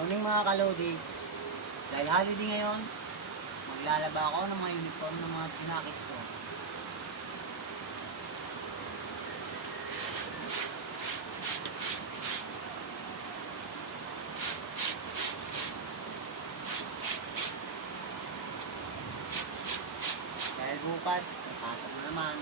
Morning mga kalodi. Dahil holiday ngayon, maglalaba ako ng mga uniform ng mga pinakis ko. Dahil bukas, papasok na naman.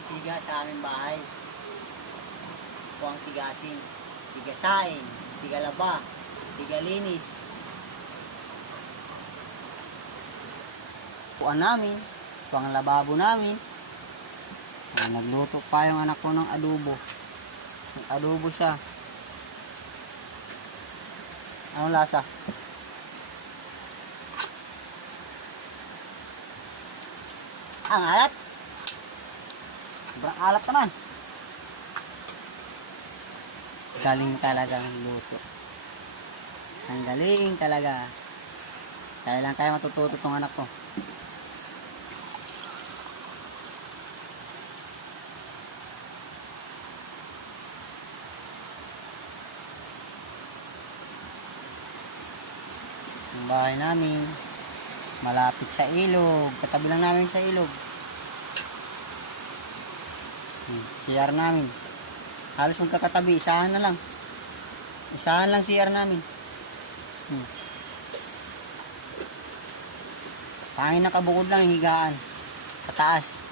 Siga sa aming bahay. Ito ang tigasin, tigasain, tigalaba, tigalinis. Puan namin, ito ang lababo namin. Nagluto pa yung anak ko ng adobo. Adobo siya. Anong lasa? Ang alat. Sobrang alat naman. Galing talaga ang luto. Ang galing talaga. Kaya lang kaya matututo tong anak ko. Ang bahay namin malapit sa ilog. Katabi lang namin sa ilog. CR namin. Halos magkakatabi. Isahan na lang. Isahan lang CR namin. Tanging nakabukod lang yung higaan. Sa taas.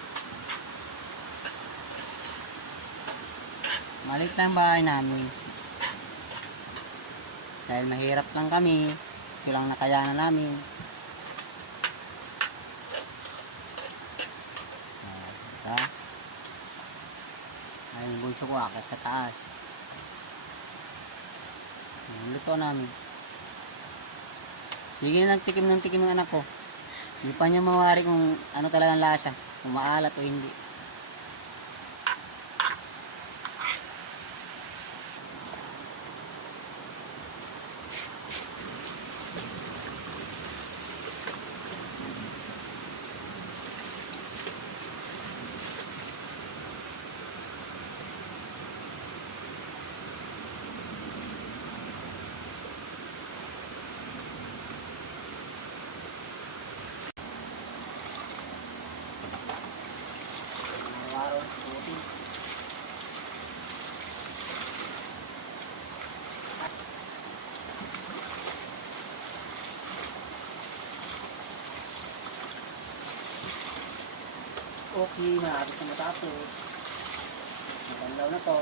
Maliit lang bahay namin. Dahil mahirap lang kami. Ito lang nakayanan namin. Ay, bunso ko akit sa taas. Luto namin. Sige na nagtikim ng tikim ng anak ko. Hindi pa niya mawari kung ano talagang lasa. Kung maalat o hindi. Okay, malapit na matapos. Magandaw na to.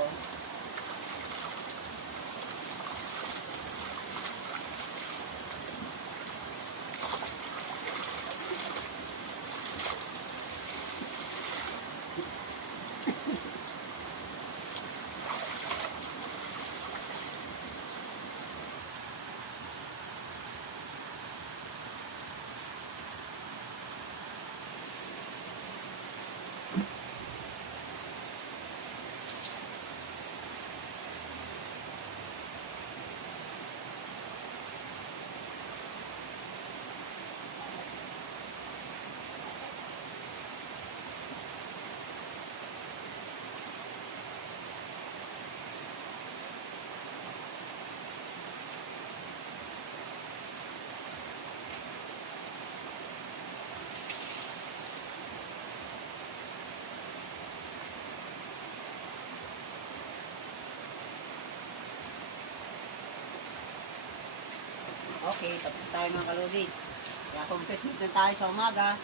Okay, tapos tayo mga kalodi. Kaya compress meat na tayo sa umaga.